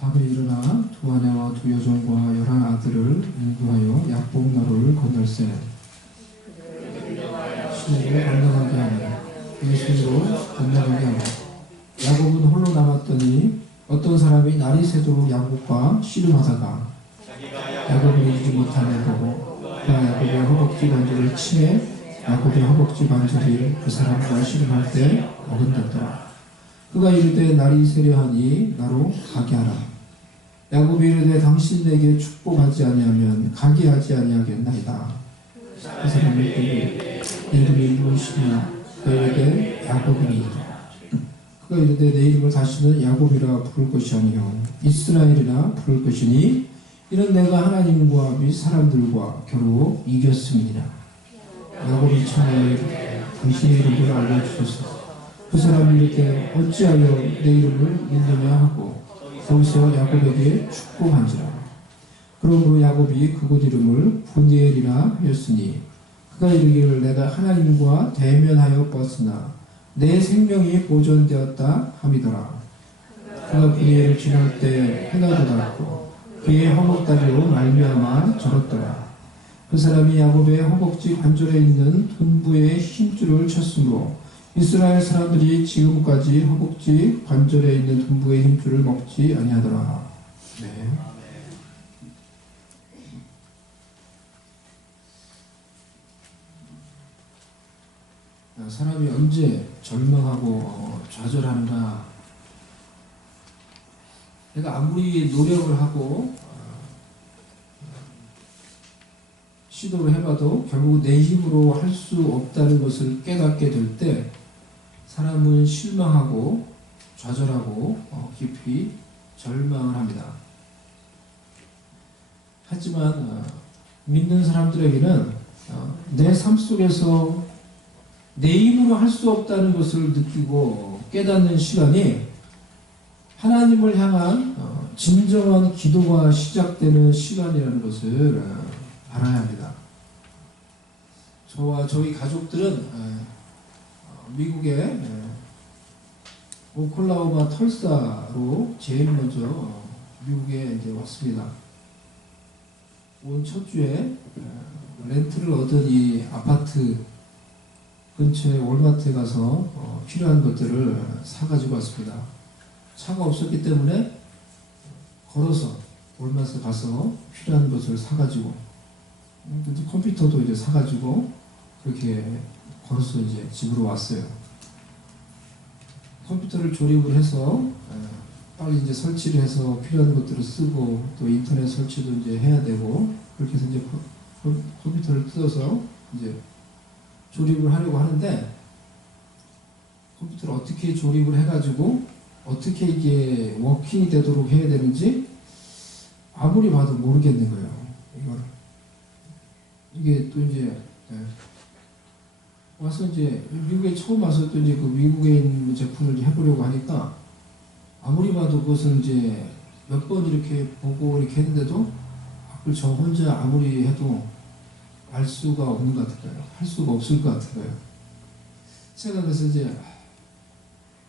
밤에 일어나 두 아내와 두 여종과 11아들을 인도하여 약복나루를 건널세. 시내를 건너가게 하며 예수로 건너가게 하며 야곱은 홀로 남았더니 어떤 사람이 날이 새도록 야곱과 씨름하다가 야곱을 이기지 못하며 보고 그가 야곱의 허벅지 관절을 치매 야곱의 허벅지 관절이 그 사람과 씨름할 때 어긋났더라. 그가 이르되 날이 새려하니 나로 가게 하라. 야곱이 이르되 당신 내게 축복하지 아니하면 가게 하지 아니하겠나이다. 그 사람이 이르되 내 이름이 무엇이냐. 그가 이르되 야곱이니이다. 그가 이르되 내 이름을 다시는 야곱이라 부를 것이 아니요 이스라엘이라 부를 것이니 이는 내가 하나님과 및 사람들과 겨루 이겼음이니라. 야곱이 청하되 당신의 이름을 알려주소서. 그 사람이 이르되 어찌하여 내 이름을 믿느냐 하고 거기서 야곱에게 축복한지라. 그러므로 야곱이 그곳 이름을 브니엘이라 하였으니 그가 이르기를 내가 하나님과 대면하여 뻗으나 내 생명이 보존되었다 함이더라. 그가 브니엘을 지날 때 해가 돋았고 그의 허벅다리로 말미암아 절었더라. 그 사람이 야곱의 허벅지 관절에 있는 둔부의 힘줄을 쳤으므로 이스라엘 사람들이 지금까지 허벅지 관절에 있는 둔부의 힘줄을 먹지 아니하더라. 네. 사람이 언제 절망하고 좌절하는가? 내가 아무리 노력을 하고 시도를 해봐도 결국 내 힘으로 할 수 없다는 것을 깨닫게 될 때 사람은 실망하고 좌절하고 깊이 절망을 합니다. 하지만 믿는 사람들에게는 내 삶 속에서 내 힘으로 할 수 없다는 것을 느끼고 깨닫는 시간이 하나님을 향한 진정한 기도가 시작되는 시간이라는 것을 알아야 합니다. 저와 저희 가족들은 미국의 오클라호마 털사로 제일 먼저 미국에 이제 왔습니다. 온 첫 주에 렌트를 얻은 이 아파트 근처에 월마트에 가서 필요한 것들을 사가지고 왔습니다. 차가 없었기 때문에 걸어서 월마트에 가서 필요한 것을 사가지고 컴퓨터도 이제 사가지고 그렇게 걸어서 이제 집으로 왔어요. 컴퓨터를 조립을 해서 빨리 이제 설치를 해서 필요한 것들을 쓰고 또 인터넷 설치도 이제 해야 되고 그렇게 해서 이제 컴퓨터를 뜯어서 이제 조립을 하려고 하는데 컴퓨터를 어떻게 조립을 해가지고 어떻게 이게 워킹이 되도록 해야 되는지 아무리 봐도 모르겠는 거예요. 이게 또 이제 와서 이제 미국에 처음 와서 또 이제 그 미국에 있는 제품을 해보려고 하니까 아무리 봐도 그것은 이제 몇 번 이렇게 보고 이렇게 했는데도 그걸 저 혼자 아무리 해도 알 수가 없는 것 같은 거예요. 할 수가 없을 것 같은 거예요. 제가 그래서 이제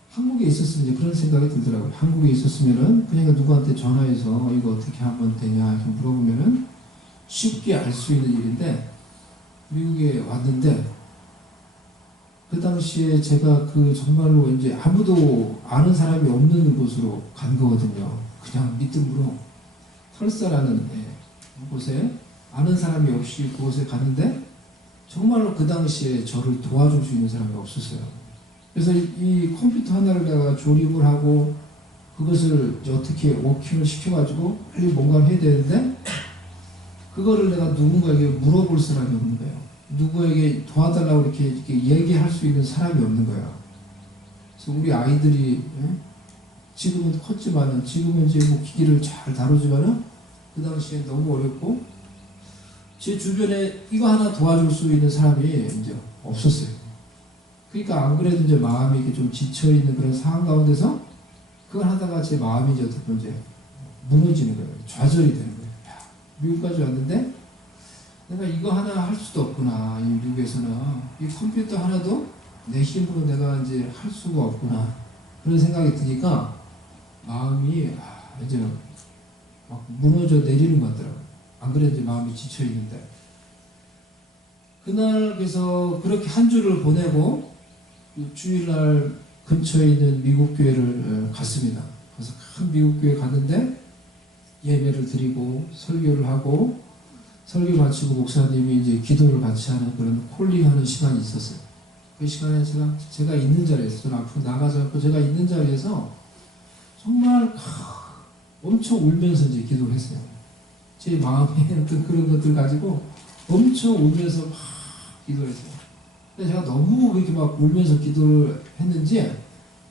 한국에 있었으면 이제 그런 생각이 들더라고요. 한국에 있었으면은 그냥 누구한테 전화해서 이거 어떻게 하면 되냐 이렇게 물어보면은 쉽게 알 수 있는 일인데 미국에 왔는데 그 당시에 제가 그 정말로 이제 아무도 아는 사람이 없는 곳으로 간 거거든요. 그냥 믿음으로 털사라는 곳에 아는 사람이 없이 그곳에 갔는데 정말로 그 당시에 저를 도와줄 수 있는 사람이 없었어요. 그래서 이 컴퓨터 하나를 내가 조립을 하고 그것을 어떻게 워킹을 시켜가지고 빨리 뭔가를 해야 되는데 그거를 내가 누군가에게 물어볼 사람이 없는 거예요. 누구에게 도와달라고 이렇게 얘기할 수 있는 사람이 없는 거예요. 그래서 우리 아이들이 지금은 컸지만은 지금은 이제 뭐 기기를 잘 다루지만은 그 당시에 너무 어렵고 제 주변에 이거 하나 도와줄 수 있는 사람이 이제 없었어요. 그러니까 안 그래도 이제 마음이 이렇게 좀 지쳐있는 그런 상황 가운데서 그걸 하다가 제 마음이 이제 어떻게 이제 무너지는 거예요. 좌절이 되는 거예요. 야, 미국까지 왔는데 내가 이거 하나 할 수도 없구나. 이 미국에서는 이 컴퓨터 하나도 내 힘으로 내가 이제 할 수가 없구나. 그런 생각이 드니까 마음이 이제 막 무너져 내리는 것 같더라고요. 안 그래도 이제 마음이 지쳐 있는데. 그날 그래서 그렇게 한 주를 보내고 주일날 근처에 있는 미국 교회를 갔습니다. 그래서 큰 미국 교회 갔는데 예배를 드리고 설교를 하고 설교 마치고 목사님이 이제 기도를 같이 하는 그런 콜링하는 시간이 있었어요. 그 시간에 제가 있는 자리에서 저는 앞으로 나가서 제가 있는 자리에서 정말 엄청 울면서 이제 기도를 했어요. 제 마음에 어떤 그런 것들 가지고 엄청 울면서 막 기도했어요. 근데 제가 너무 그렇게 막 울면서 기도를 했는지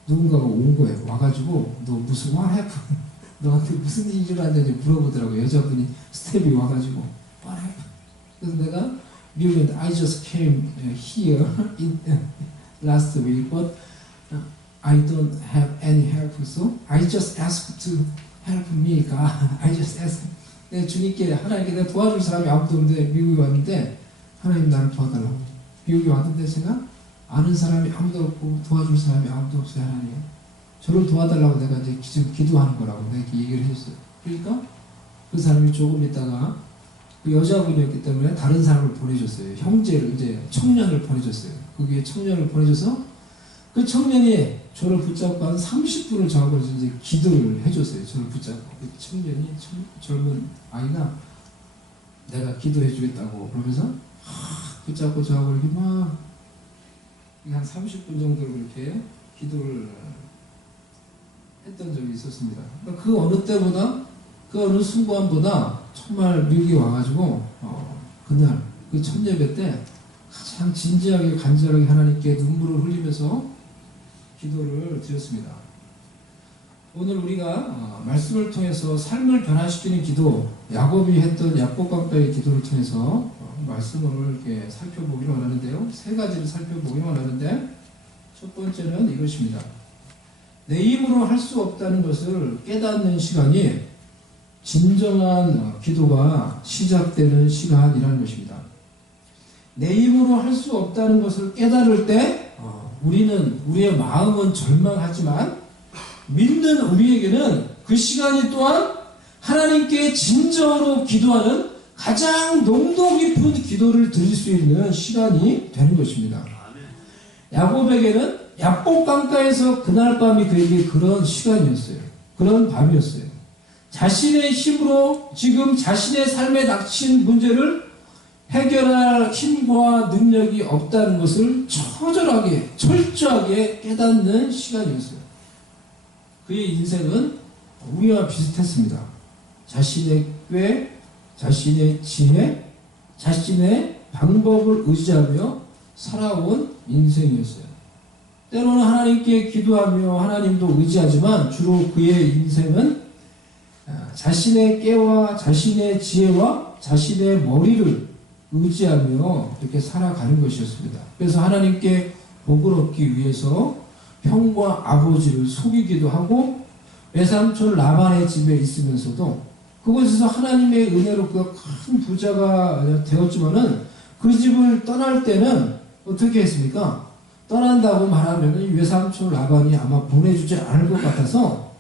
누군가가 온 거예요. 와가지고 너 무슨 what happened? 너한테 무슨 일이 일어났는지 물어보더라고요. 여자분이 스텝이 와가지고 what happened? 그래서 내가 미국에 I just came here in last week, but I don't have any help, so I just asked to help me, God. I just asked. 내가 주님께 하나님께 내가 도와줄 사람이 아무도 없는데 미국에 왔는데 하나님 나를 도와달라고. 미국에 왔는데 제가 아는 사람이 아무도 없고 도와줄 사람이 아무도 없어요. 하나님 저를 도와달라고 내가 이제 지금 기도하는 거라고 내가 이렇게 얘기를 했어요. 그러니까 그 사람이 조금 있다가 그 여자분이었기 때문에 다른 사람을 보내줬어요. 형제를 이제 청년을 보내줬어요. 거기에 청년을 보내줘서 그 청년이 저를 붙잡고 한 30분을 저하고 이제 기도를 해줬어요. 저를 붙잡고 그 청년이 젊은 아이가 내가 기도해 주겠다고 그러면서 붙잡고 저하고 이렇게 막 한 30분 정도를 그렇게 기도를 했던 적이 있었습니다. 그 어느 때보다 그 어느 순간보다 정말 미국에 와가지고 그날 그 첫 예배 때 가장 진지하게 간절하게 하나님께 눈물을 흘리면서 기도를 드렸습니다. 오늘 우리가 말씀을 통해서 삶을 변화시키는 기도, 야곱이 했던 야곱강가의 기도를 통해서 말씀을 이렇게 살펴보기를 원하는데요. 세 가지를 살펴보기를 원하는데 첫 번째는 이것입니다. 내 힘으로 할 수 없다는 것을 깨닫는 시간이 진정한 기도가 시작되는 시간이라는 것입니다. 내 힘으로 할 수 없다는 것을 깨달을 때 우리의 마음은 절망하지만 믿는 우리에게는 그 시간이 또한 하나님께 진정으로 기도하는 가장 농도 깊은 기도를 드릴 수 있는 시간이 되는 것입니다. 야곱에게는 야곱 강가에서 그날 밤이 그에게 그런 시간이었어요. 그런 밤이었어요. 자신의 힘으로 지금 자신의 삶에 닥친 문제를 해결할 힘과 능력이 없다는 것을 처절하게, 철저하게 깨닫는 시간이었어요. 그의 인생은 우리와 비슷했습니다. 자신의 꾀, 자신의 지혜, 자신의 방법을 의지하며 살아온 인생이었어요. 때로는 하나님께 기도하며 하나님도 의지하지만 주로 그의 인생은 자신의 깨와 자신의 지혜와 자신의 머리를 의지하며 이렇게 살아가는 것이었습니다. 그래서 하나님께 복을 얻기 위해서 형과 아버지를 속이기도 하고 외삼촌 라반의 집에 있으면서도 그곳에서 하나님의 은혜로 그가 큰 부자가 되었지만은 그 집을 떠날 때는 어떻게 했습니까? 떠난다고 말하면 외삼촌 라반이 아마 보내주지 않을 것 같아서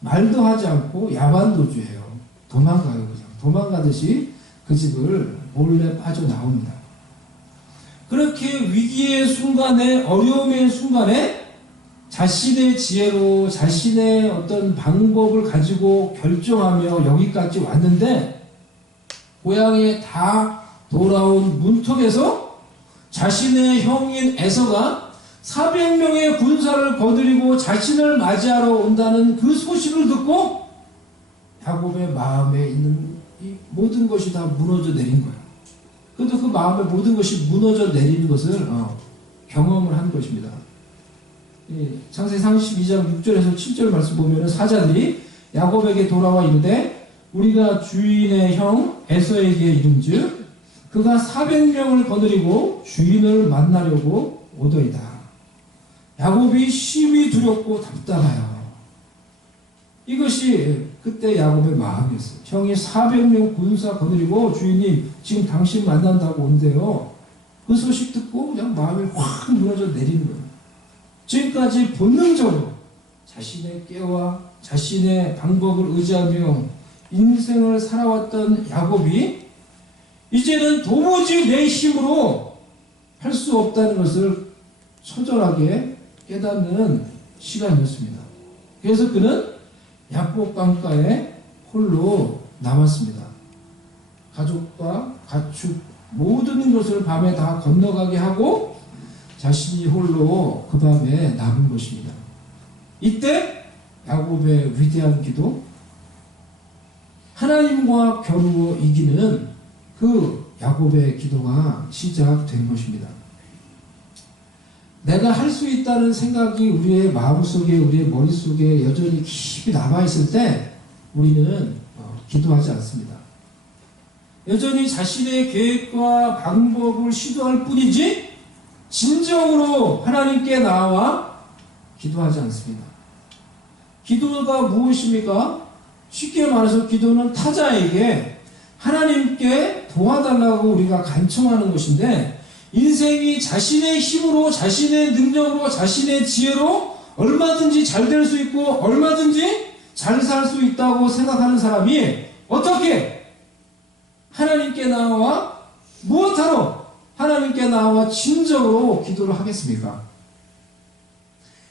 말도 하지 않고 야반도주해요. 도망가요. 그냥 도망가듯이 그 집을 몰래 빠져나옵니다. 그렇게 위기의 순간에 어려움의 순간에 자신의 지혜로 자신의 어떤 방법을 가지고 결정하며 여기까지 왔는데 고향에 다 돌아온 문턱에서 자신의 형인 에서가 400명의 군사를 거느리고 자신을 맞이하러 온다는 그 소식을 듣고 야곱의 마음에 있는 이 모든 것이 다 무너져 내린 거예요. 그래도 그 마음에 모든 것이 무너져 내리는 것을 경험을 한 것입니다. 창세기 32장 6절에서 7절 말씀 보면 사자들이 야곱에게 돌아와 이르되 우리가 주인의 형 에서에게 이른즉 그가 400명을 거느리고 주인을 만나려고 오더이다. 야곱이 심히 두렵고 답답하여. 이것이 그때 야곱의 마음이었어요. 형이 400명 군사 거느리고 주인이 지금 당신 만난다고 온대요. 그 소식 듣고 그냥 마음이 확 무너져 내리는 거예요. 지금까지 본능적으로 자신의 깨와 자신의 방법을 의지하며 인생을 살아왔던 야곱이 이제는 도무지 내 힘으로 할 수 없다는 것을 처절하게 깨닫는 시간이었습니다. 그래서 그는 야복 강가에 홀로 남았습니다. 가족과 가축 모든 것을 밤에 다 건너가게 하고 자신이 홀로 그 밤에 남은 것입니다. 이때 야곱의 위대한 기도, 하나님과 겨루어 이기는 그 야곱의 기도가 시작된 것입니다. 내가 할 수 있다는 생각이 우리의 마음속에, 우리의 머릿속에 여전히 깊이 남아있을 때 우리는 기도하지 않습니다. 여전히 자신의 계획과 방법을 시도할 뿐이지 진정으로 하나님께 나와 기도하지 않습니다. 기도가 무엇입니까? 쉽게 말해서 기도는 타자에게 하나님께 도와달라고 우리가 간청하는 것인데, 인생이 자신의 힘으로, 자신의 능력으로, 자신의 지혜로 얼마든지 잘 될 수 있고 얼마든지 잘 살 수 있다고 생각하는 사람이 어떻게 하나님께 나와 무엇하러 하나님께 나와 진정으로 기도를 하겠습니까?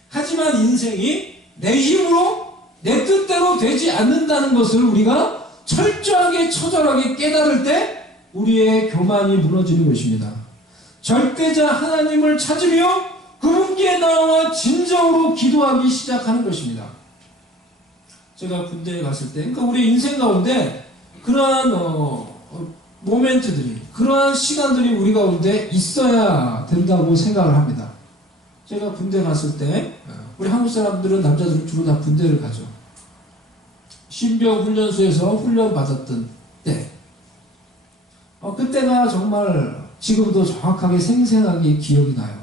하지만 인생이 내 힘으로 내 뜻대로 되지 않는다는 것을 우리가 철저하게 처절하게 깨달을 때 우리의 교만이 무너지는 것입니다. 절대자 하나님을 찾으며 그분께 나와 진정으로 기도하기 시작하는 것입니다. 제가 군대에 갔을 때, 그러니까 우리 인생 가운데 그러한 모멘트들이, 그러한 시간들이 우리 가운데 있어야 된다고 생각을 합니다. 제가 군대 갔을 때, 우리 한국 사람들은, 남자들은 주로 다 군대를 가죠. 신병 훈련소에서 훈련 받았던 때, 그때가 정말 지금도 정확하게 생생하게 기억이 나요.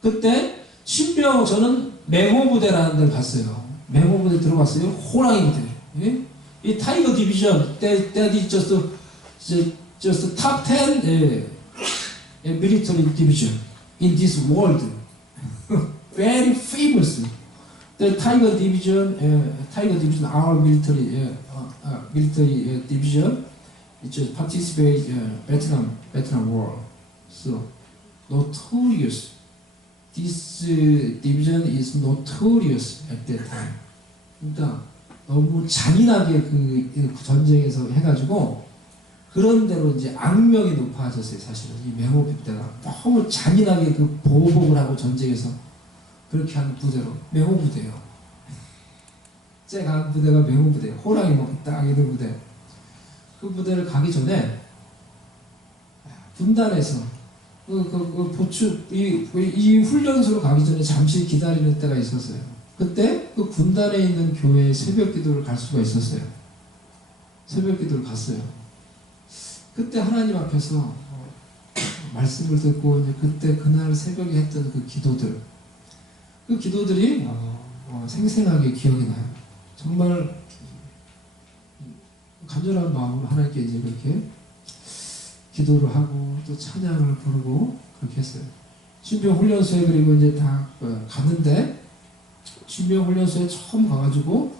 그때 신병, 저는 맹호부대라는 데를 갔어요. 맹호부대 들어갔어요. 호랑이 부대. 예? 이 타이거 디비전, that is just top 10 military division in this world. Very famous. The Tiger Division, our military division, it just participate Vietnam War. So notorious. This division is notorious at that time. 그러니까 너무 잔인하게 그 전쟁에서 해가지고 그런 대로 이제 악명이 높아졌어요. 사실은 이 맹호부대가 너무 잔인하게 그 보복을 하고 전쟁에서 그렇게 하는 부대로, 맹호부대요. 제 간 부대가 맹호부대예요. 호랑이 막 딱 있는 부대. 그 부대를 가기 전에 분단에서 이 훈련소로 가기 전에 잠시 기다리는 때가 있었어요. 그때 그 군단에 있는 교회에 새벽 기도를 갈 수가 있었어요. 새벽 기도를 갔어요. 그때 하나님 앞에서 말씀을 듣고 이제 그때 그날 새벽에 했던 그 기도들, 그 기도들이 생생하게 기억이 나요. 정말 간절한 마음으로 하나님께 이제 그렇게 기도를 하고 또 찬양을 부르고 그렇게 했어요. 신병 훈련소에, 그리고 이제 다 갔는데, 신병 훈련소에 처음 가가지고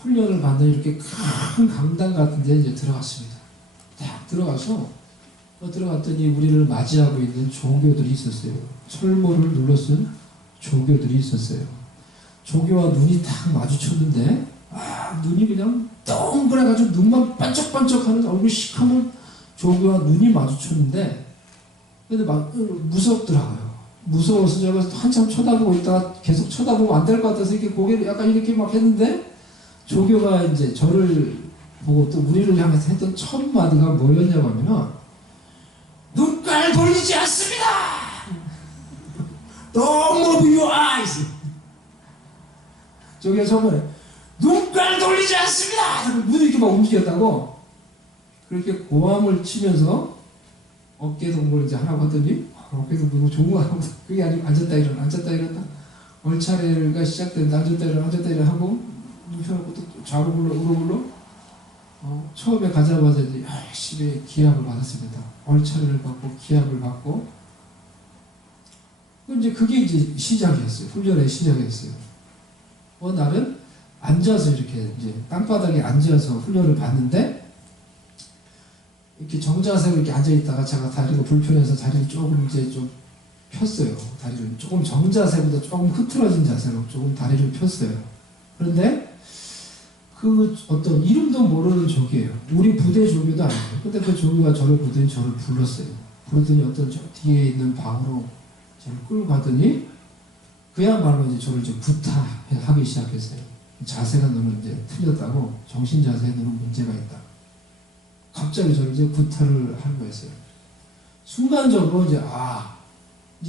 훈련을 받는 이렇게 큰 강당 같은 데 이제 들어갔습니다. 딱 들어갔더니 우리를 맞이하고 있는 조교들이 있었어요. 철모를 눌러쓴 조교들이 있었어요. 조교와 눈이 딱 마주쳤는데, 눈이 그냥 동그래가지고 눈만 반짝반짝하는, 얼굴 시커먼 조교와 눈이 마주쳤는데, 근데 막 무섭더라고요. 무서워서 제가 한참 쳐다보고 있다가 계속 쳐다보면 안 될 것 같아서 이렇게 고개를 약간 이렇게 막 했는데, 조교가 이제 저를 보고 또 우리를 향해서 했던 첫 마디가 뭐였냐고 하면은, 눈깔 돌리지 않습니다! Don't move your eyes! 저게 처음에 눈깔 돌리지 않습니다! 눈이 이렇게 막 움직였다고, 그렇게 고함을 치면서 어깨 동무를 이제 하라고 하더니, 어깨 동무 좋은 거 하고, 그게 아니고 앉았다 일어나, 앉았다 일어나, 얼차례가 시작된다, 앉았다 일어나, 앉았다 일어나 하고, 눕혀놓고 또 좌로 불러, 우로 불러, 처음에 가자마자 이제 열심히 기합을 받았습니다. 얼차례를 받고, 기합을 받고, 이제 그게 이제 시작이었어요. 훈련의 시작이었어요. 날은 앉아서 이렇게 이제 땅바닥에 앉아서 훈련을 받는데 이렇게 정자세로 이렇게 앉아 있다가 제가 다리가 불편해서 다리를 조금 이제 좀 폈어요. 다리를 조금 정자세보다 조금 흐트러진 자세로 조금 다리를 폈어요. 그런데 그 어떤 이름도 모르는 조교예요. 우리 부대 조교도 아니에요. 근데 그 조교가 저를 보더니 저를 불렀어요. 부르더니 어떤 저 뒤에 있는 방으로 저를 끌고 가더니 그야말로 이제 저를 이제 구타하기 시작했어요. 자세가 너는 이제 틀렸다고, 정신 자세에 너는 문제가 있다. 갑자기 저를 이제 구타를 하는 거였어요. 순간적으로 이제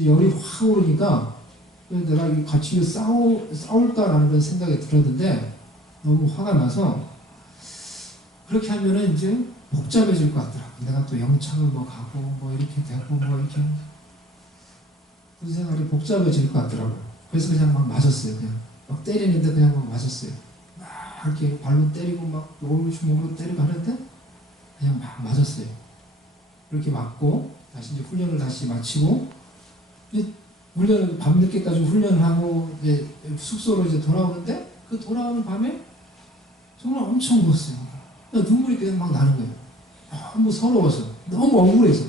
열이 확 오르니까 내가 같이 싸울까라는 그런 생각이 들었는데 너무 화가 나서 그렇게 하면은 이제 복잡해질 것 같더라고. 내가 또 영창을 뭐 가고 뭐 이렇게 되고 뭐 이렇게 그 생활이 복잡해질 것 같더라고. 그래서 그냥 막 맞았어요. 그냥 막 때리는데 그냥 막 맞았어요. 막 이렇게 발로 때리고 막 주먹으로 때리고 하는데 그냥 막 맞았어요. 그렇게 맞고 다시 이제 훈련을 다시 마치고 이제 밤늦게까지 훈련을 하고 이제 숙소로 이제 돌아오는데 그 돌아오는 밤에 정말 엄청 울었어요. 눈물이 그냥 막 나는 거예요. 너무 서러워서, 너무 억울해서.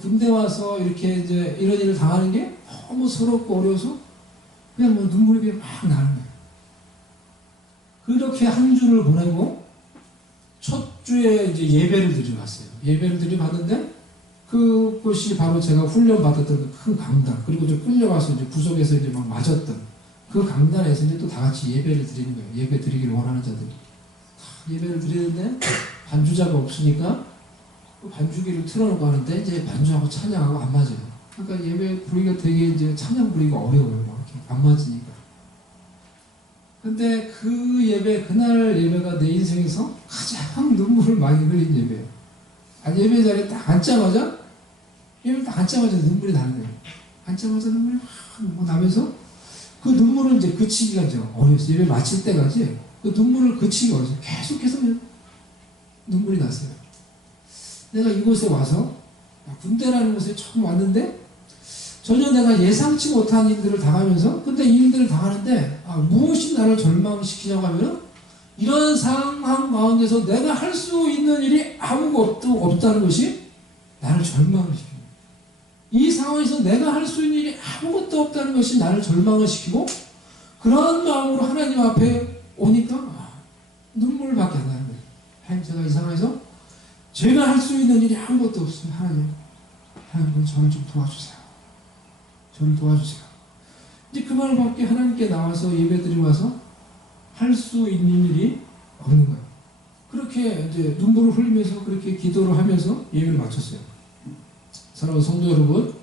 군대 와서 이렇게 이제 이런 일을 당하는 게 너무 서럽고 어려워서 그냥 뭐 눈물이 그냥 막 나는 거예요. 그렇게 한 주를 보내고 첫 주에 이제 예배를 드리러 갔어요. 예배를 드리러 갔는데 그곳이 바로 제가 훈련받았던 큰 강단, 그리고 저 끌려가서 이제 구석에서 이제 막 맞았던 그 강단에서 이제 또 다 같이 예배를 드리는 거예요. 예배 드리기를 원하는 자들이. 예배를 드리는데 반주자가 없으니까 그 반주기를 틀어놓고 하는데 이제 반주하고 찬양하고 안 맞아요. 그러니까 예배 부르기가 되게 이제 찬양 부르기가 어려워요. 막 이렇게 안 맞으니까. 근데 그 예배, 그날 예배가 내 인생에서 가장 눈물을 많이 흘린 예배예요. 예배 자리에 딱 앉자마자, 예배 딱 앉자마자 눈물이 나는 거예요. 앉자마자 눈물이 막 나면서 그 눈물을 이제 그치기가 이제 어려웠어요. 예배 마칠 때까지 그 눈물을 그치기가 어려웠어요. 계속해서 눈물이 났어요. 내가 이곳에 와서, 군대라는 곳에 처음 왔는데, 전혀 내가 예상치 못한 일들을 당하면서, 근데 이 일들을 당하는데, 무엇이 나를 절망시키냐고 하면, 이런 상황 가운데서 내가 할 수 있는 일이 아무것도 없다는 것이 나를 절망을 시킵니다. 이 상황에서 내가 할 수 있는 일이 아무것도 없다는 것이 나를 절망을 시키고, 그런 마음으로 하나님 앞에 오니까 눈물밖에 안 나는 거예요. 하나님, 제가 이 상황에서 제가 할 수 있는 일이 아무것도 없습니다. 하나님 저를 좀 도와주세요. 저를 도와주세요. 이제 그 말을 밖에 하나님께 나와서 예배드리고 와서 할 수 있는 일이 없는 거예요. 그렇게 이제 눈물을 흘리면서 그렇게 기도를 하면서 예배를 마쳤어요. 사랑하는 성도 여러분,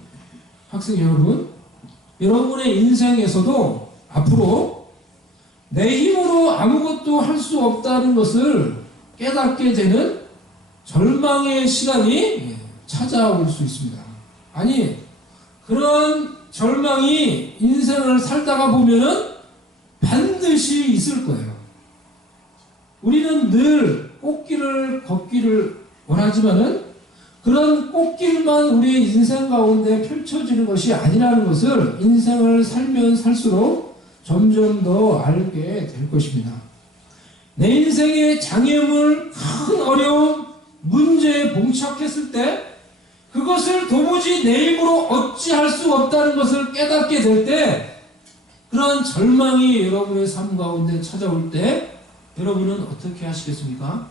학생 여러분, 여러분의 인생에서도 앞으로 내 힘으로 아무것도 할 수 없다는 것을 깨닫게 되는 절망의 시간이 찾아올 수 있습니다. 아니, 그런 절망이 인생을 살다가 보면은 반드시 있을 거예요. 우리는 늘 꽃길을 걷기를 원하지만은 그런 꽃길만 우리의 인생 가운데 펼쳐지는 것이 아니라는 것을 인생을 살면 살수록 점점 더 알게 될 것입니다. 내 인생의 장애물, 큰 어려움, 문제에 봉착했을 때 그것을 도무지 내 힘으로 어찌할 수 없다는 것을 깨닫게 될 때 그런 절망이 여러분의 삶 가운데 찾아올 때 여러분은 어떻게 하시겠습니까?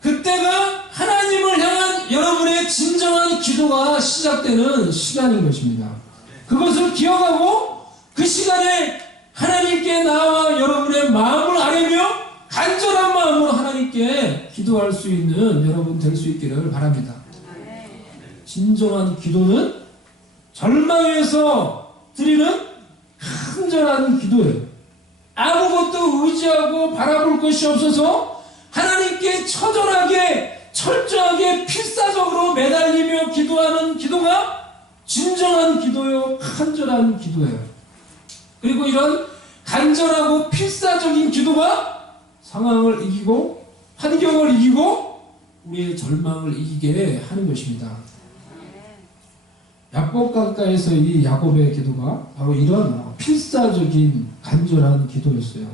그때가 하나님을 향한 여러분의 진정한 기도가 시작되는 시간인 것입니다. 그것을 기억하고 그 시간에 하나님께 나와 여러분의 마음을 아뢰며 간절한 마음으로 하나님께 기도할 수 있는 여러분 될 수 있기를 바랍니다. 진정한 기도는 절망에서 드리는 간절한 기도예요. 아무것도 의지하고 바라볼 것이 없어서 하나님께 처절하게 철저하게 필사적으로 매달리며 기도하는 기도가 진정한 기도요, 간절한 기도예요. 그리고 이런 간절하고 필사적인 기도가 상황을 이기고 환경을 이기고 우리의 절망을 이기게 하는 것입니다. 야곱 강가에서 이 야곱의 기도가 바로 이런 필사적인 간절한 기도였어요.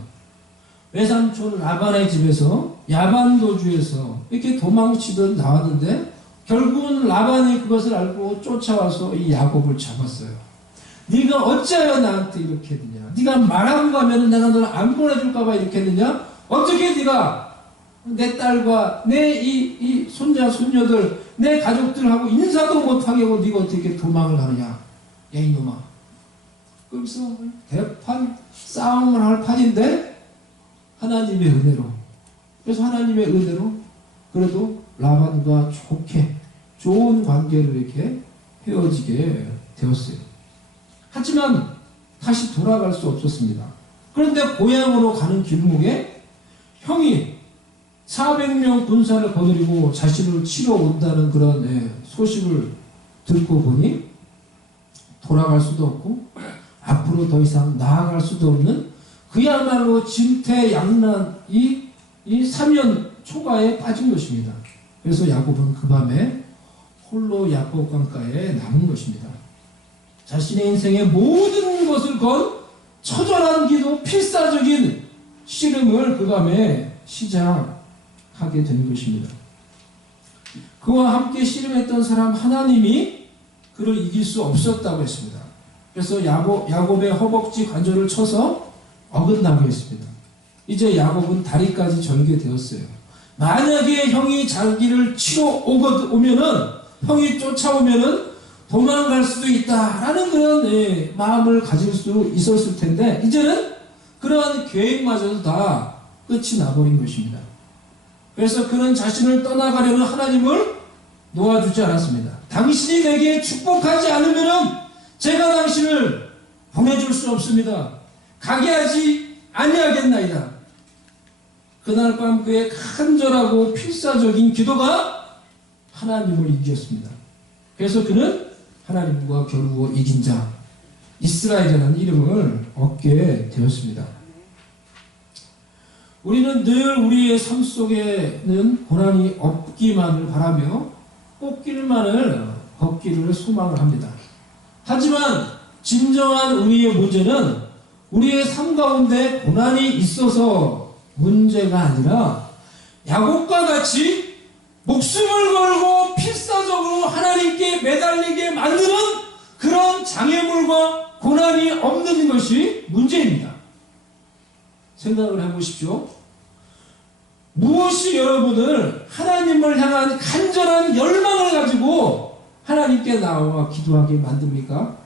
외삼촌 라반의 집에서 야반 도주에서 이렇게 도망치듯 나왔는데 결국은 라반이 그것을 알고 쫓아와서 이 야곱을 잡았어요. 네가 어찌하여 나한테 이렇게 했느냐? 네가 말하고 가면 내가 너를 안 보내줄까 봐 이렇게 했느냐? 어떻게 네가 내 딸과 내 이 손자 손녀들 내 가족들하고 인사도 못하게 하고 네가 어떻게 도망을 가느냐? 야 이놈아. 거기서 대판 싸움을 할 판인데 하나님의 은혜로, 그래서 하나님의 은혜로 그래도 라반과 좋게 좋은 관계를 이렇게 헤어지게 되었어요. 하지만 다시 돌아갈 수 없었습니다. 그런데 고향으로 가는 길목에 형이 400명 군사를 거느리고 자신을 치러 온다는 그런 소식을 듣고 보니 돌아갈 수도 없고 앞으로 더 이상 나아갈 수도 없는 그야말로 진퇴양난 이 사면 초가에 빠진 것입니다. 그래서 야곱은 그 밤에 홀로 야곱 강가에 남은 것입니다. 자신의 인생의 모든 것을 건 처절한 기도, 필사적인 씨름을 그 밤에 시작하게 된 것입니다. 그와 함께 씨름했던 사람 하나님이 그를 이길 수 없었다고 했습니다. 그래서 야곱의 허벅지 관절을 쳐서 어긋나게 했습니다. 이제 야곱은 다리까지 절개되었어요. 만약에 형이 자기를 치러 오면은, 형이 쫓아오면은 도망갈 수도 있다라는 그런 마음을 가질 수 있었을 텐데 이제는 그러한 계획마저도 다 끝이 나버린 것입니다. 그래서 그는 자신을 떠나가려는 하나님을 놓아주지 않았습니다. 당신이 내게 축복하지 않으면은 제가 당신을 보내줄 수 없습니다. 가게 하지 아니하겠나이다. 그날 밤 그의 간절하고 필사적인 기도가 하나님을 이겼습니다. 그래서 그는 하나님과 겨루어 이긴 자, 이스라엘이라는 이름을 얻게 되었습니다. 우리는 늘 우리의 삶 속에는 고난이 없기만을 바라며 꽃길만을 걷기를 소망을 합니다. 하지만 진정한 우리의 문제는 우리의 삶 가운데 고난이 있어서 문제가 아니라 야곱과 같이 목숨을 걸고 필사적으로 하나님께 매달리게 만드는 그런 장애물과 고난이 없는 것이 문제입니다. 생각을 해보십시오. 무엇이 여러분을 하나님을 향한 간절한 열망을 가지고 하나님께 나와 기도하게 만듭니까?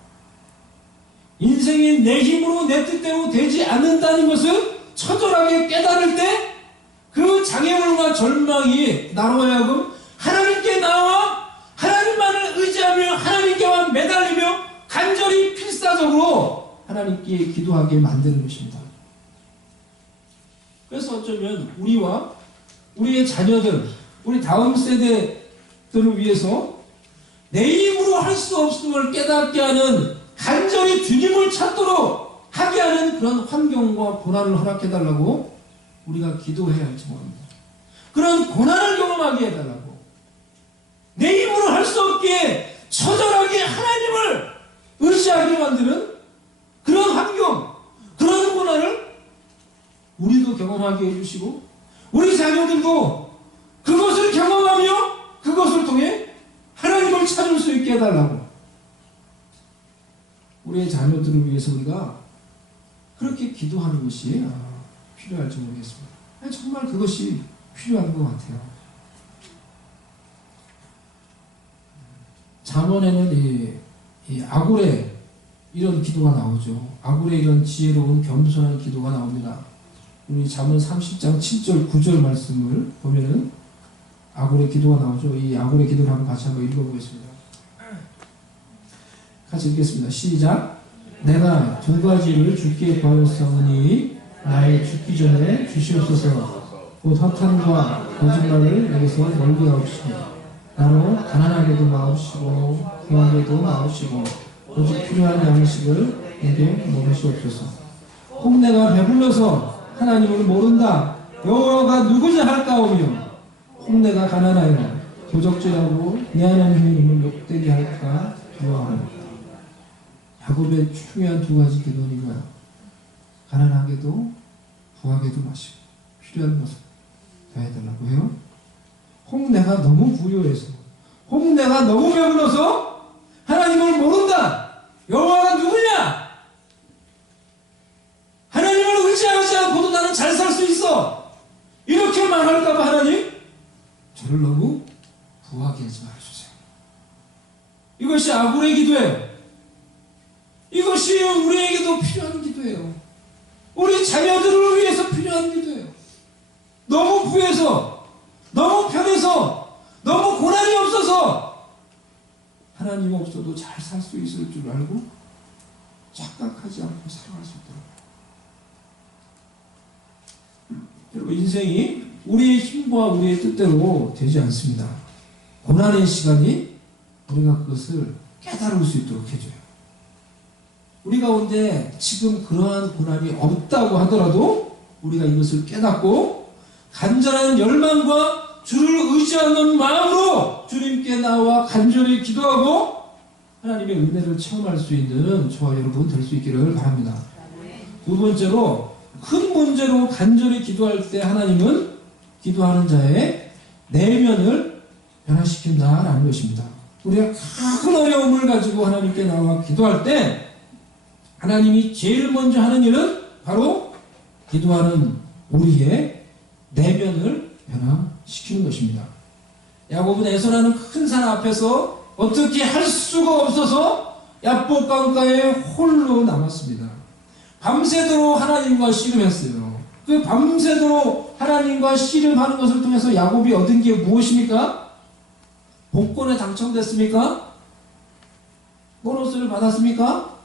인생이 내 힘으로 내 뜻대로 되지 않는다는 것을 처절하게 깨달을 때 그 장애물과 절망이 나로 하여금 하나님께 나와 하나님만을 의지하며 하나님께만 매달리며 간절히 필사적으로 하나님께 기도하게 만드는 것입니다. 그래서 어쩌면 우리와 우리의 자녀들, 우리 다음 세대들을 위해서 내 힘으로 할 수 없음을 깨닫게 하는, 간절히 주님을 찾도록 하게 하는 그런 환경과 고난을 허락해달라고 우리가 기도해야 할지 모릅니다. 그런 고난을 경험하게 해달라고, 내 힘으로 할 수 없기에 처절하게 하나님을 의지하게 만드는 그런 환경, 그런 고난을 우리도 경험하게 해주시고 우리 자녀들도 그것을 경험하며 그것을 통해 하나님을 찾을 수 있게 해달라고, 우리의 자녀들을 위해서 우리가 그렇게 기도하는 것이 필요할지 모르겠습니다. 정말 그것이 필요한 것 같아요. 잠언에는 이 아굴의 이런 기도가 나오죠. 아굴의 이런 지혜로운 겸손한 기도가 나옵니다. 우리 잠언 30장 7절 9절 말씀을 보면은 아굴의 기도가 나오죠. 이 아굴의 기도를 같이 한번 읽어보겠습니다. 같이 읽겠습니다. 시작. 내가 두 가지를 주께 구하였사오니 나의 죽기 전에 주시옵소서. 곧 허탄과 거짓말을 내게서 멀게 하옵시고 나로 가난하게도 마옵시고 귀하게도 마옵시고 오직 필요한 양식을 내게 먹으시옵소서. 혹 내가 배불러서 하나님을 모른다 여호와가 누구냐 할까오며 혹 내가 가난하여 도적질하고 내 하나님의 이름을 욕되게 할까 부하는. 야곱의 중요한 두 가지 기도는 이거야. 가난하게도 부하게도 마시고 필요한 것을 더해달라고 해요. 혹 내가 너무 부유해서, 혹 내가 너무 배불러서 하나님을 모른다. 여호와가 누구냐? 하나님을 의지하지 않고도 나는 잘 살 수 있어. 이렇게 말할까봐 하나님, 저를 너무 부하게 하지 말아주세요. 이것이 아굴의 기도예요. 이것이 우리에게도 필요한 기도예요. 우리 자녀들을 위해서 필요한 기도예요. 너무 부해서, 너무 편해서, 너무 고난이 없어서 하나님 없어도 잘 살 수 있을 줄 알고 착각하지 않고 살아갈 수 있도록. 여러분, 인생이 우리의 힘과 우리의 뜻대로 되지 않습니다. 고난의 시간이 우리가 그것을 깨달을 수 있도록 해줘요. 우리 가운데 지금 그러한 고난이 없다고 하더라도 우리가 이것을 깨닫고 간절한 열망과 주를 의지하는 마음으로 주님께 나와 간절히 기도하고 하나님의 은혜를 체험할 수 있는 저와 여러분 될 수 있기를 바랍니다. 두 번째로, 큰 문제로 간절히 기도할 때 하나님은 기도하는 자의 내면을 변화시킨다라는 것입니다. 우리가 큰 어려움을 가지고 하나님께 나와 기도할 때 하나님이 제일 먼저 하는 일은 바로 기도하는 우리의 내면을 변화시키는 것입니다. 야곱은 에서라는 큰 산 앞에서 어떻게 할 수가 없어서 야복 강가에 홀로 남았습니다. 밤새도록 하나님과 씨름했어요. 그 밤새도록 하나님과 씨름하는 것을 통해서 야곱이 얻은 게 무엇입니까? 복권에 당첨됐습니까? 보너스를 받았습니까?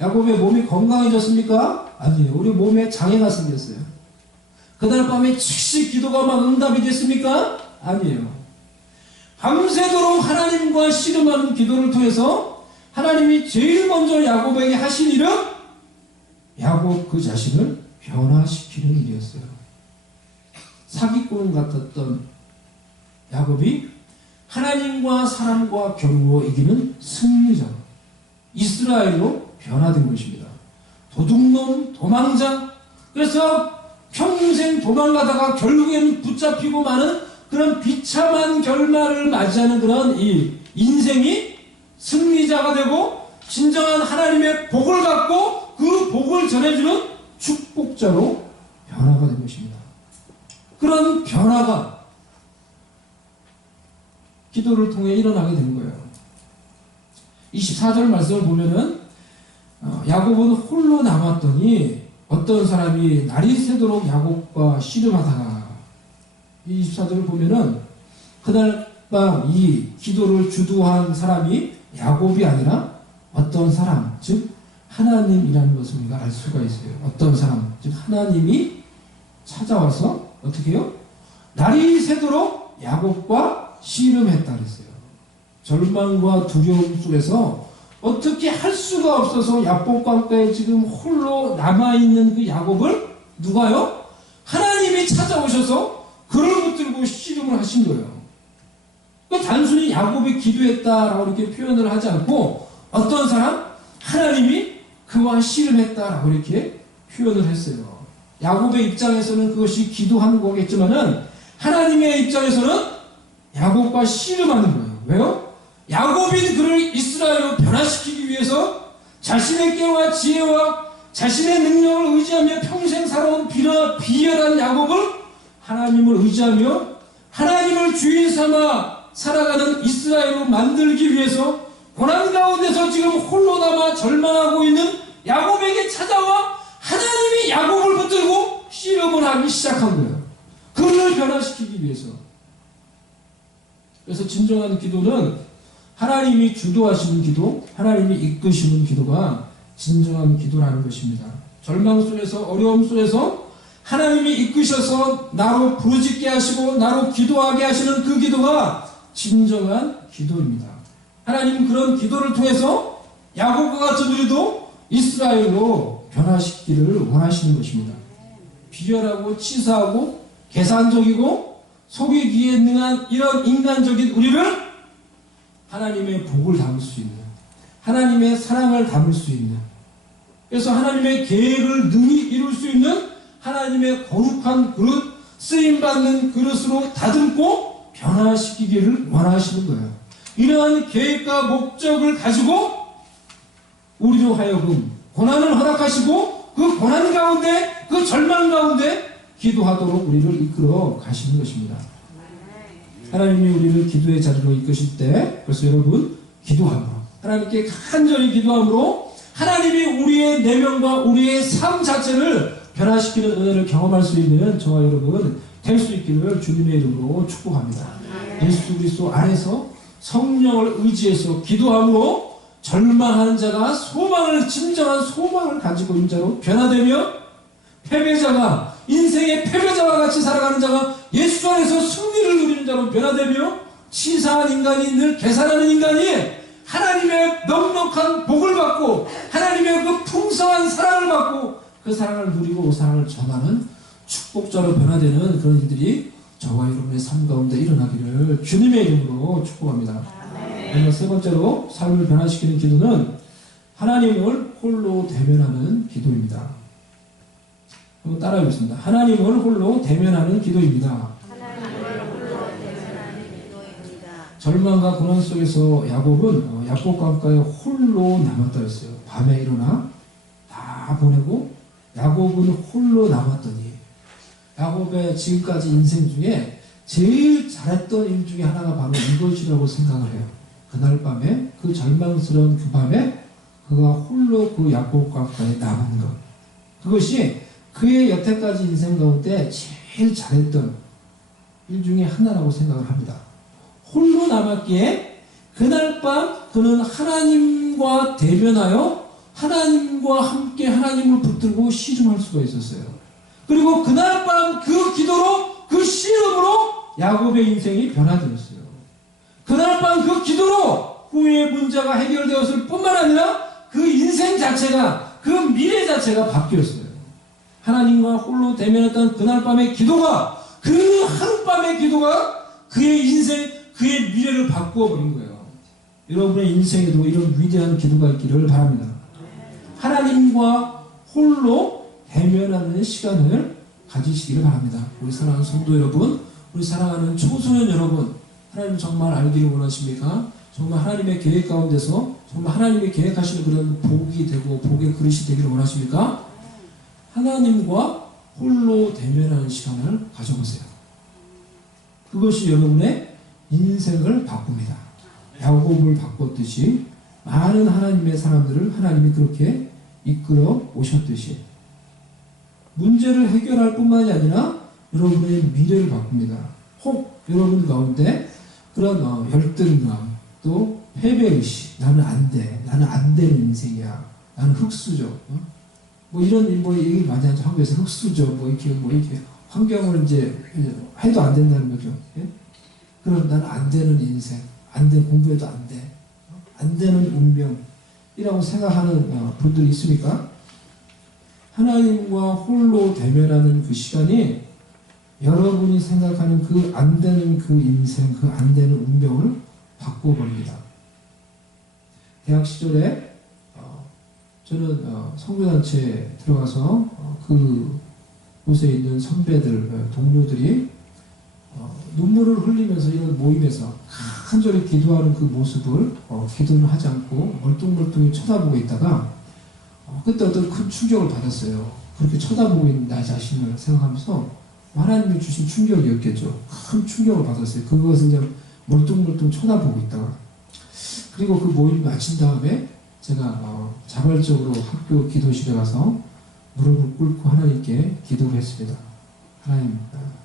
야곱의 몸이 건강해졌습니까? 아니에요. 우리 몸에 장애가 생겼어요. 그날 밤에 즉시 기도가 막 응답이 됐습니까? 아니에요. 밤새도록 하나님과 씨름하는 기도를 통해서 하나님이 제일 먼저 야곱에게 하신 일은 야곱 그 자신을 변화시키는 일이었어요. 사기꾼 같았던 야곱이 하나님과 사람과 겨루어 이기는 승리자, 이스라엘로 변화된 것입니다. 도둑놈, 도망자, 그래서 평생 도망가다가 결국에는 붙잡히고 마는 그런 비참한 결말을 맞이하는 그런 이 인생이 승리자가 되고 진정한 하나님의 복을 받고 그 복을 전해주는 축복자로 변화가 된 것입니다. 그런 변화가 기도를 통해 일어나게 된 거예요. 24절 말씀을 보면은 야곱은 홀로 남았더니 어떤 사람이 날이 새도록 야곱과 씨름하다가 24절을 보면은 그날 밤 이 기도를 주도한 사람이 야곱이 아니라 어떤 사람, 즉 하나님이라는 것을 우리가 알 수가 있어요. 어떤 사람, 즉 하나님이 찾아와서 어떻게 해요? 날이 새도록 야곱과 씨름했다 그랬어요. 절망과 두려움 속에서 어떻게 할 수가 없어서 야복강가에 지금 홀로 남아있는 그 야곱을 누가요? 하나님이 찾아오셔서 그를 붙들고 씨름을 하신 거예요. 그러니까 단순히 야곱이 기도했다라고 이렇게 표현을 하지 않고 어떤 사람? 하나님이 그와 씨름했다라고 이렇게 표현을 했어요. 야곱의 입장에서는 그것이 기도하는 거겠지만은 하나님의 입장에서는 야곱과 씨름하는 거예요. 왜요? 야곱이 그를 이스라엘로 변화시키기 위해서 자신의 깨와 지혜와 자신의 능력을 의지하며 평생 살아온 비열한 야곱을 하나님을 의지하며 하나님을 주인 삼아 살아가는 이스라엘로 만들기 위해서 고난 가운데서 지금 홀로 남아 절망하고 있는 야곱에게 찾아와 하나님이 야곱을 붙들고 씨름을 하기 시작한 거예요. 그를 변화시키기 위해서. 그래서 진정한 기도는 하나님이 주도하시는 기도, 하나님이 이끄시는 기도가 진정한 기도라는 것입니다. 절망 속에서, 어려움 속에서 하나님이 이끄셔서 나로 부르짖게 하시고 나로 기도하게 하시는 그 기도가 진정한 기도입니다. 하나님은 그런 기도를 통해서 야곱과 같은 우리도 이스라엘로 변화시키기를 원하시는 것입니다. 비열하고 치사하고 계산적이고 속이기에 능한 이런 인간적인 우리를 하나님의 복을 담을 수 있는, 하나님의 사랑을 담을 수 있는, 그래서 하나님의 계획을 능히 이룰 수 있는 하나님의 거룩한 그릇, 쓰임받는 그릇으로 다듬고 변화시키기를 원하시는 거예요. 이러한 계획과 목적을 가지고 우리로 하여금 고난을 허락하시고 그 고난 가운데, 그 절망 가운데 기도하도록 우리를 이끌어 가시는 것입니다. 하나님이 우리를 기도의 자리로 이끄실 때, 그래서 여러분 기도함으로, 하나님께 간절히 기도함으로 하나님이 우리의 내면과 우리의 삶 자체를 변화시키는 은혜를 경험할 수 있는 저와 여러분 될 수 있기를 주님의 이름으로 축복합니다. 예수 그리스도 안에서 성령을 의지해서 기도함으로 절망하는 자가 소망을, 진정한 소망을 가지고 있는 자로 변화되며, 패배자가, 인생의 패배자와 같이 살아가는 자가 예수 안에서 승리를 누리는 자로 변화되며, 치사한 인간이, 늘 계산하는 인간이 하나님의 넉넉한 복을 받고 하나님의 그 풍성한 사랑을 받고 그 사랑을 누리고 그 사랑을 전하는 축복자로 변화되는 그런 일들이 저와 여러분의 삶 가운데 일어나기를 주님의 이름으로 축복합니다. 세 번째로 삶을 변화시키는 기도는 하나님을 홀로 대면하는 기도입니다. 한번 따라해보겠습니다. 하나님을 홀로 대면하는 기도입니다. 절망과 고난 속에서 야곱은 야곱 강가에 홀로 남았다 했어요. 밤에 일어나 다 보내고 야곱은 홀로 남았더니, 야곱의 지금까지 인생 중에 제일 잘했던 일 중에 하나가 바로 이것이라고 생각을 해요. 그날 밤에, 그 절망스러운 그 밤에 그가 홀로 그 야곱 강가에 남은 것, 그것이 그의 여태까지 인생 가운데 제일 잘했던 일 중에 하나라고 생각을 합니다. 홀로 남았기에 그날 밤 그는 하나님과 대면하여 하나님과 함께 하나님을 붙들고 씨름할 수가 있었어요. 그리고 그날 밤 그 기도로, 그 씨름으로 야곱의 인생이 변화되었어요. 그날 밤 그 기도로 후의 문제가 해결되었을 뿐만 아니라 그 인생 자체가, 그 미래 자체가 바뀌었어요. 하나님과 홀로 대면했던 그날 밤의 기도가, 그 하룻밤의 기도가 그의 인생, 그의 미래를 바꾸어 버린 거예요. 여러분의 인생에도 이런 위대한 기도가 있기를 바랍니다. 하나님과 홀로 대면하는 시간을 가지시기를 바랍니다. 우리 사랑하는 성도 여러분, 우리 사랑하는 청소년 여러분, 하나님 정말 알기를 원하십니까? 정말 하나님의 계획 가운데서 정말 하나님이 계획하시는 그런 복이 되고 복의 그릇이 되기를 원하십니까? 하나님과 홀로 대면하는 시간을 가져보세요. 그것이 여러분의 인생을 바꿉니다. 야곱을 바꿨듯이 많은 하나님의 사람들을 하나님이 그렇게 이끌어 오셨듯이 문제를 해결할 뿐만이 아니라 여러분의 미래를 바꿉니다. 혹 여러분 가운데 그런 열등감, 또 패배의식, 나는 안 돼, 나는 안 되는 인생이야, 나는 흙수저, 뭐 이런 얘기 많이 하죠. 한국에서 흙수저, 이렇게 환경을 이제 해도 안 된다는 거죠. 예? 그럼 나는 안 되는 인생, 안 돼, 공부해도 안 돼, 안 되는 운명이라고 생각하는 분들이 있습니까? 하나님과 홀로 대면하는 그 시간이 여러분이 생각하는 그 안 되는 그 인생, 그 안 되는 운명을 바꿔버립니다. 대학 시절에 저는 선교단체에 들어가서 그 곳에 있는 선배들, 동료들이 눈물을 흘리면서 이런 모임에서 간절히 기도하는 그 모습을 기도는 하지 않고 멀뚱멀뚱히 쳐다보고 있다가 그때 어떤 큰 충격을 받았어요. 그렇게 쳐다보고 있는 나 자신을 생각하면서 하나님이 주신 충격이었겠죠. 큰 충격을 받았어요. 그것을 그냥 멀뚱멀뚱 쳐다보고 있다가, 그리고 그 모임이 마친 다음에 제가 자발적으로 학교 기도실에 가서 무릎을 꿇고 하나님께 기도를 했습니다. 하나님,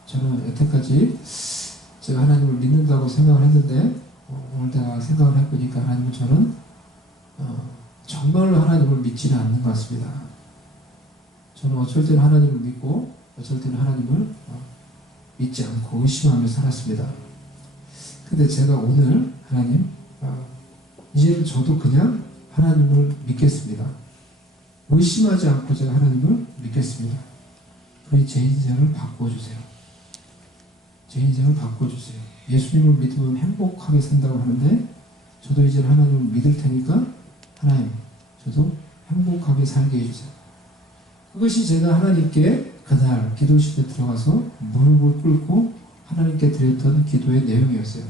저는 여태까지 제가 하나님을 믿는다고 생각을 했는데 오늘 내가 생각을 해보니까 하나님은 저는 정말로 하나님을 믿지는 않는 것 같습니다. 저는 어쩔 때는 하나님을 믿고 어쩔 때는 하나님을 믿지 않고 의심하며 살았습니다. 근데 제가 오늘 하나님, 이제는 저도 그냥 하나님을 믿겠습니다. 의심하지 않고 제가 하나님을 믿겠습니다. 그러니 제 인생을 바꿔주세요. 제 인생을 바꿔주세요. 예수님을 믿으면 행복하게 산다고 하는데 저도 이제 하나님을 믿을 테니까 하나님 저도 행복하게 살게 해주세요. 그것이 제가 하나님께 그날 기도실에 들어가서 무릎을 꿇고 하나님께 드렸던 기도의 내용이었어요.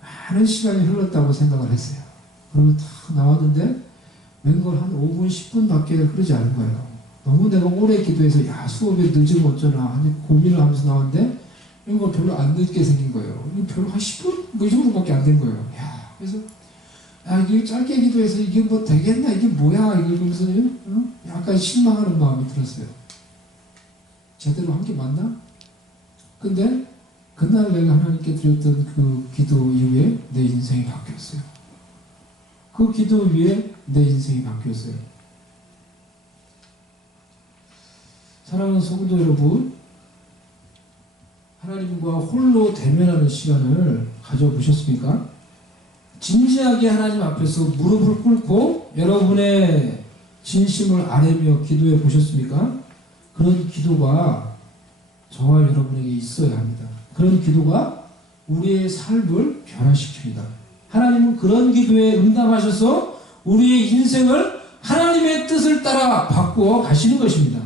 많은 시간이 흘렀다고 생각을 했어요. 그러면 다 나왔는데 웬걸 한 5분, 10분밖에 흐르지 않은 거예요. 너무 내가 오래 기도해서 야 수업에 늦으면 어쩌나 하는 고민을 하면서 나왔는데 이거 별로 안 늦게 생긴 거예요. 이거 별로 한 10분? 뭐 이 정도밖에 안 된 거예요. 야, 그래서 야 이게 짧게 기도해서 이게 뭐 되겠나? 이게 뭐야? 이러면서 약간 실망하는 마음이 들었어요. 제대로 한 게 맞나? 근데 그날 내가 하나님께 드렸던 그 기도 이후에 내 인생이 바뀌었어요. 그 기도 위에 내 인생이 바뀌었어요. 사랑하는 성도 여러분, 하나님과 홀로 대면하는 시간을 가져보셨습니까? 진지하게 하나님 앞에서 무릎을 꿇고 여러분의 진심을 아뢰며 기도해 보셨습니까? 그런 기도가 저와 여러분에게 있어야 합니다. 그런 기도가 우리의 삶을 변화시킵니다. 하나님은 그런 기도에 응답하셔서 우리의 인생을 하나님의 뜻을 따라 바꾸어 가시는 것입니다.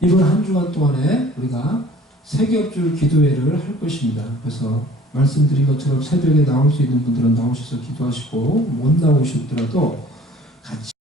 이번 한 주간 동안에 우리가 세 겹줄 기도회를 할 것입니다. 그래서 말씀드린 것처럼 새벽에 나올 수 있는 분들은 나오셔서 기도하시고 못 나오셨더라도 같이